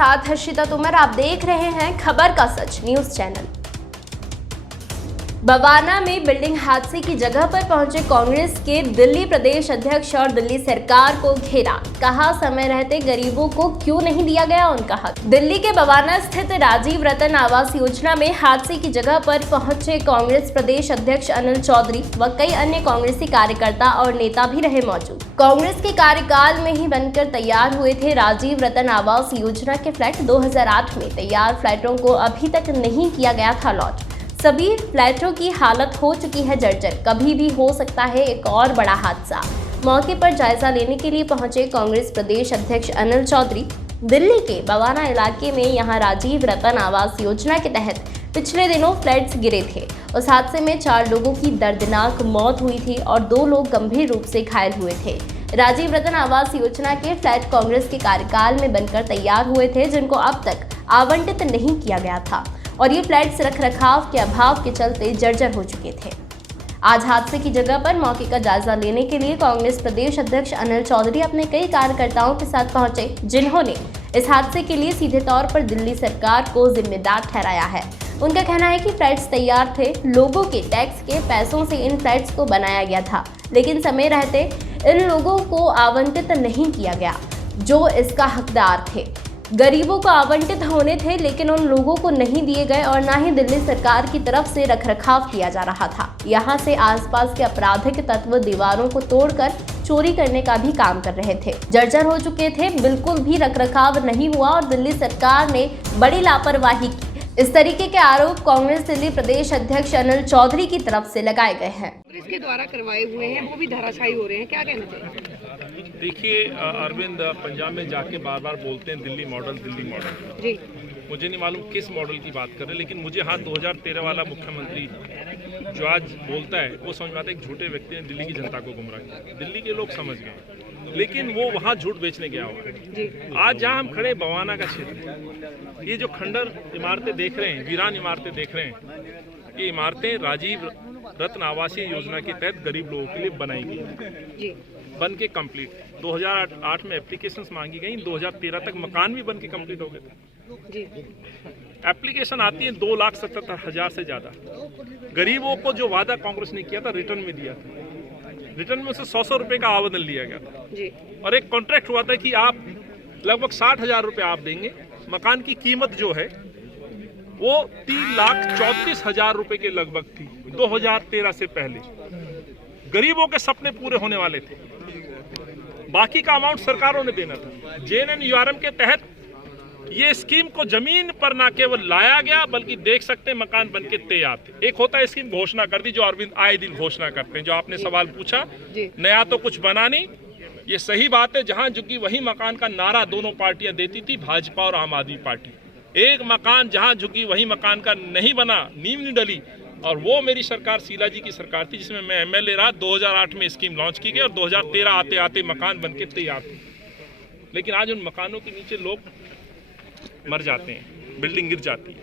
साथ हर्षिता तोमर। आप देख रहे हैं खबर का सच न्यूज चैनल। बवाना में बिल्डिंग हादसे की जगह पर पहुंचे कांग्रेस के दिल्ली प्रदेश अध्यक्ष और दिल्ली सरकार को घेरा। कहा, समय रहते गरीबों को क्यों नहीं दिया गया उनका हक। दिल्ली के बवाना स्थित राजीव रतन आवास योजना में हादसे की जगह पर पहुंचे कांग्रेस प्रदेश अध्यक्ष अनिल चौधरी व कई अन्य कांग्रेसी कार्यकर्ता और नेता भी रहे मौजूद। कांग्रेस के कार्यकाल में ही बनकर तैयार हुए थे राजीव रतन आवास योजना के फ्लैट। 2008 में तैयार फ्लैटों को अभी तक नहीं किया गया था लॉन्च। सभी फ्लैटों की हालत हो चुकी है जर्जर। कभी भी हो सकता है एक और बड़ा हादसा। मौके पर जायजा लेने के लिए पहुंचे कांग्रेस प्रदेश अध्यक्ष अनिल चौधरी। दिल्ली के बवाना इलाके में यहां राजीव रतन आवास योजना के तहत पिछले दिनों फ्लैट्स गिरे थे। उस हादसे में 4 लोगों की दर्दनाक मौत हुई थी और 2 लोग गंभीर रूप से घायल हुए थे। राजीव रतन आवास योजना के फ्लैट कांग्रेस के कार्यकाल में बनकर तैयार हुए थे, जिनको अब तक आवंटित नहीं किया गया था और ये फ्लैट्स रखरखाव के अभाव के चलते जर्जर हो चुके थे। आज हादसे की जगह पर मौके का जायजा लेने के लिए कांग्रेस प्रदेश अध्यक्ष अनिल चौधरी अपने कई कार्यकर्ताओं के साथ पहुंचे, जिन्होंने इस हादसे के लिए सीधे तौर पर दिल्ली सरकार को जिम्मेदार ठहराया है। उनका कहना है कि फ्लैट्स तैयार थे, लोगों के टैक्स के पैसों से इन फ्लैट्स को बनाया गया था, लेकिन समय रहते इन लोगों को आवंटित नहीं किया गया जो इसका हकदार थे। गरीबों को आवंटित होने थे, लेकिन उन लोगों को नहीं दिए गए और ना ही दिल्ली सरकार की तरफ से रखरखाव किया जा रहा था। यहाँ से आसपास के आपराधिक तत्व दीवारों को तोड़कर चोरी करने का भी काम कर रहे थे। जर्जर हो चुके थे, बिल्कुल भी रखरखाव नहीं हुआ और दिल्ली सरकार ने बड़ी लापरवाही की। इस तरीके के आरोप कांग्रेस दिल्ली प्रदेश अध्यक्ष अनिल चौधरी की तरफ से लगाए गए हैं। इसके द्वारा करवाए हुए हैं वो भी धराशायी हो रहे हैं, क्या कहना चाहिए? देखिए, अरविंद पंजाब में जाके बार बार बोलते हैं दिल्ली मॉडल जी। मुझे नहीं मालूम किस मॉडल की बात कर रहे हैं, लेकिन मुझे 2013 वाला मुख्यमंत्री जो आज बोलता है वो समझ में आता है। एक झूठे व्यक्ति ने दिल्ली की जनता को गुमराह किया। दिल्ली के लोग समझ गए, लेकिन वो वहाँ झूठ बेचने गया हुआ है। आज जहाँ हम खड़े बवाना का क्षेत्र, ये जो खंडर इमारतें देख रहे हैं, वीरान इमारतें देख रहे हैं, ये इमारतें राजीव रत्न आवासीय योजना के तहत गरीब लोगों के लिए बनाई गई, बन के कंप्लीट। 2008 में एप्लीकेशंस मांगी गई, 2013 तक मकान भी बन के कंप्लीट हो गए थे। एप्लीकेशन आती है 2,77,000 से ज्यादा। गरीबों को जो वादा कांग्रेस ने किया था रिटर्न में दिया था, रिटर्न में उसे 100 रुपए का आवेदन लिया गया था और एक कॉन्ट्रैक्ट हुआ था कि आप लगभग 60,000 रुपए आप देंगे। मकान की कीमत जो है वो 3,34,000 रुपए के लगभग थी 2013 से पहले। गरीबों के सपने पूरे होने वाले थे, बाकी का अमाउंट सरकारों ने देना था। JNNURM के तहत ये स्कीम को जमीन पर ना केवल लाया गया, बल्कि देख सकते हैं मकान बन के तैयार थे। एक होता है स्कीम घोषणा कर दी, जो अरविंद आए दिन घोषणा करते हैं। जो आपने सवाल पूछा, नया तो कुछ बना नहीं, ये सही बात है। जहां झुकी वही मकान का नारा दोनों पार्टियां देती थी, भाजपा और आम आदमी पार्टी। एक मकान जहां झुकी वही मकान का नहीं बना, नींव नहीं डली। और वो मेरी सरकार शीला जी की सरकार थी, जिसमें मैं MLA रहा। 2008 में स्कीम लॉन्च की गई और 2013 आते आते मकान बनके तैयार थे। लेकिन आज उन मकानों के नीचे लोग मर जाते हैं, बिल्डिंग गिर जाती है।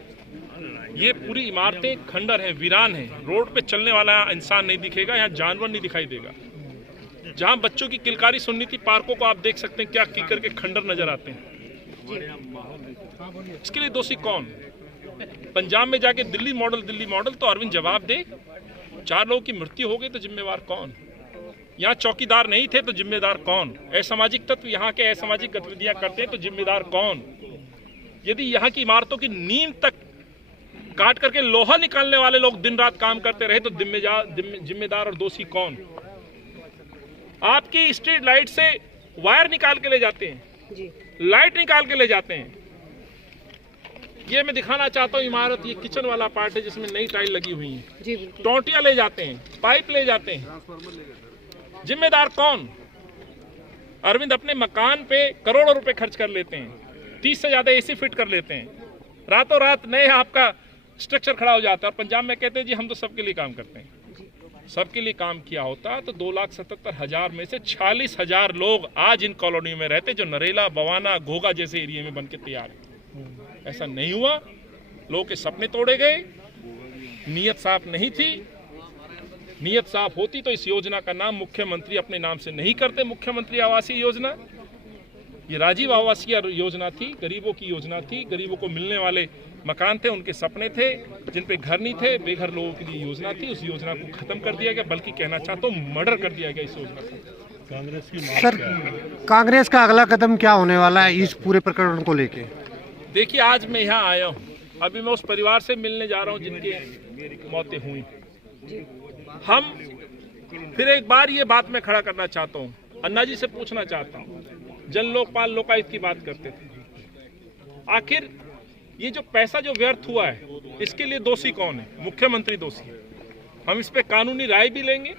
ये पूरी इमारतें खंडर हैं, वीरान हैं। रोड पे चलने वाला इंसान नहीं दिखेगा, यहाँ जानवर नहीं दिखाई देगा। जहाँ बच्चों की किलकारी सुननी थी, पार्कों को आप देख सकते हैं क्या कीकर के खंडर नजर आते हैं। इसके लिए दोषी कौन? पंजाब में जाके दिल्ली मॉडल तो अरविंद जवाब दे। 4 लोगों की मृत्यु हो गई तो जिम्मेवार कौन? यहाँ चौकीदार नहीं थे तो जिम्मेदार कौन? असामाजिक तत्व यहाँ के असामाजिक गतिविधियां करते हैं तो जिम्मेदार कौन? यदि यहाँ की इमारतों की नींव तक काट करके लोहा निकालने वाले लोग दिन रात काम करते रहे तो जिम्मेदार और दोषी कौन? आपकी स्ट्रीट लाइट से वायर निकाल के ले जाते हैं, लाइट निकाल के ले जाते हैं। ये मैं दिखाना चाहता हूँ इमारत, ये किचन वाला पार्ट है जिसमें नई टाइल लगी हुई है। टोंटियां ले जाते हैं, पाइप ले जाते हैं। जिम्मेदार कौन? अरविंद अपने मकान पे करोड़ों रुपए खर्च कर लेते हैं, 30 से ज्यादा AC फिट कर लेते हैं, रातों रात नए आपका स्ट्रक्चर खड़ा हो जाता है। और पंजाब में कहते हैं जी हम तो सबके लिए काम करते हैं। सबके लिए काम किया होता तो 2,77,000 में से 46,000 लोग आज इन कॉलोनी में रहते, जो नरेला, बवाना, घोगा जैसे एरिया में बन के तैयार है। ऐसा नहीं हुआ, लोगों के सपने तोड़े गए, नीयत साफ नहीं थी। नीयत साफ होती तो इस योजना का नाम मुख्यमंत्री अपने नाम से नहीं करते, मुख्यमंत्री आवासीय योजना। ये राजीव आवास की योजना थी, गरीबों की योजना थी, गरीबों को मिलने वाले मकान थे, उनके सपने थे, जिन पे घर नहीं थे, बेघर लोगों के लिए योजना थी। उस योजना को खत्म कर दिया गया, बल्कि कहना चाहता हूँ मर्डर कर दिया गया इस योजना को। कांग्रेस की सर, कांग्रेस का अगला कदम क्या होने वाला है इस पूरे प्रकरण को लेके? देखिए, आज मैं यहाँ आया हूँ, अभी मैं उस परिवार से मिलने जा रहा हूँ जिनके मौतें हुई। हम फिर एक बार ये बात मैं खड़ा करना चाहता हूँ, अन्ना जी से पूछना चाहता हूँ, जन लोकपाल लोकायुक्त की बात करते थे, आखिर ये जो पैसा जो व्यर्थ हुआ है इसके लिए दोषी कौन है? मुख्यमंत्री दोषी है। हम इस पे कानूनी राय भी लेंगे।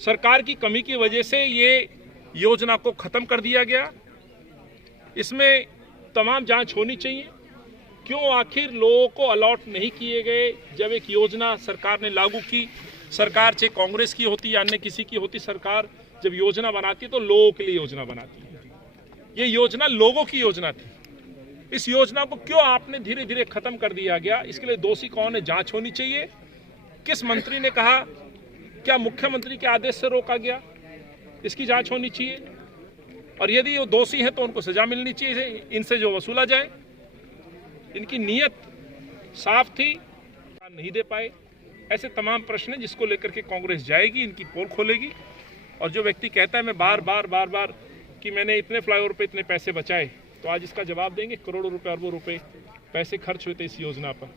सरकार की कमी की वजह से ये योजना को खत्म कर दिया गया, इसमें तमाम जांच होनी चाहिए। क्यों आखिर लोगों को अलॉट नहीं किए गए? जब एक योजना सरकार ने लागू की, सरकार चाहे कांग्रेस की होती या अन्य किसी की होती, सरकार जब योजना बनाती है तो लोगों के लिए योजना बनाती है। ये योजना लोगों की योजना थी, इस योजना को क्यों आपने धीरे धीरे खत्म कर दिया गया? इसके लिए दोषी कौन है? जांच होनी चाहिए। किस मंत्री ने कहा? क्या मुख्यमंत्री के आदेश से रोका गया? इसकी जांच होनी चाहिए। और यदि वो दोषी हैं तो उनको सजा मिलनी चाहिए, इनसे जो वसूला जाए। इनकी नीयत साफ थी, नहीं दे पाए। ऐसे तमाम प्रश्न हैं जिसको लेकर के कांग्रेस जाएगी, इनकी पोल खोलेगी। और जो व्यक्ति कहता है मैं बार बार कि मैंने इतने फ्लाईओवर पे इतने पैसे बचाए, तो आज इसका जवाब देंगे। करोड़ों रुपए, अरबों रुपए पैसे खर्च हुए थे इस योजना पर।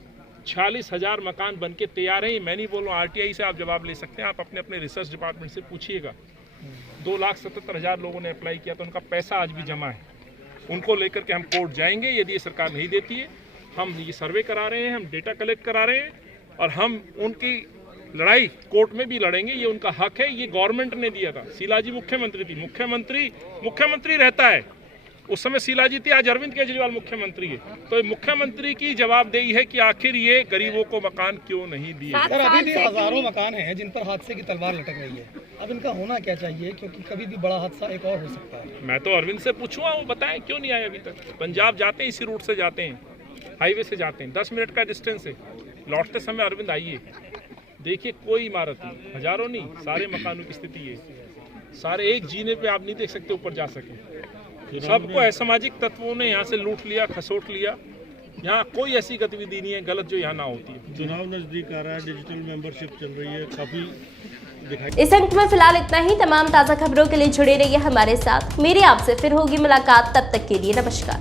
46,000 मकान बनके तैयार हैं। मैं नहीं बोल रहा हूँ, RTI से आप जवाब ले सकते हैं, आप अपने अपने रिसर्च डिपार्टमेंट से पूछिएगा। 2,77,000 लोगों ने अप्लाई किया, तो उनका पैसा आज भी जमा है। उनको लेकर के हम कोर्ट जाएंगे। यदि ये सरकार नहीं देती है, हम ये सर्वे करा रहे हैं, हम डेटा कलेक्ट करा रहे हैं, और हम उनकी लड़ाई कोर्ट में भी लड़ेंगे। ये उनका हक है, ये गवर्नमेंट ने दिया था। शीला जी मुख्यमंत्री थी, मुख्यमंत्री रहता है, उस समय शीला जी थी, आज अरविंद केजरीवाल मुख्यमंत्री है। तो मुख्यमंत्री की जवाबदेही है कि आखिर ये गरीबों को मकान क्यों नहीं दिए। सर, अभी भी हजारों मकान हैं जिन पर हादसे की तलवार लटक रही है। अब इनका होना क्या चाहिए, क्योंकि कभी भी बड़ा हादसा एक और हो सकता है। मैं तो अरविंद से पूछूंगा, वो बताएं क्यों नहीं आए अभी तक। पंजाब जाते हैं, इसी रूट से जाते हैं, हाईवे से जाते हैं, 10 मिनट का डिस्टेंस है। लौटते समय अरविंद आइए, देखिए कोई इमारत नहीं, हजारों नहीं, सारे मकानों की स्थिति है। सारे एक जीने पे आप नहीं देख सकते ऊपर जा सके। सबको असामाजिक तत्वों ने यहाँ से लूट लिया, खसोट लिया। यहाँ कोई ऐसी गतिविधि नहीं है गलत जो यहाँ ना होती है। चुनाव नजदीक आ रहा है, डिजिटल मेंबरशिप चल रही है, काफी इस अंक में फिलहाल इतना ही। तमाम ताज़ा खबरों के लिए जुड़े रहिए हमारे साथ। मेरी आपसे फिर होगी मुलाकात, तब तक के लिए नमस्कार।